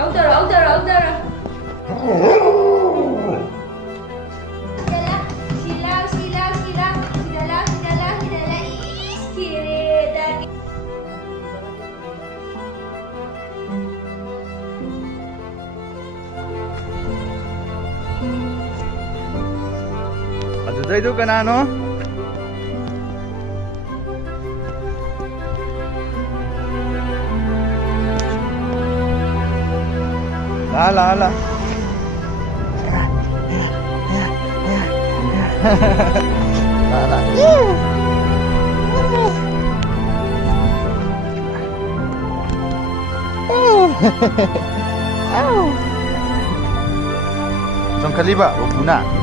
Outdoor, outdoor, outdoor. Silaw, silaw, silaw. Sidalaw, sidalaw, sidalaw. Iskirit. Aduh itu kan ano? Ala ala. Ala. Trong kaliba, wag muna.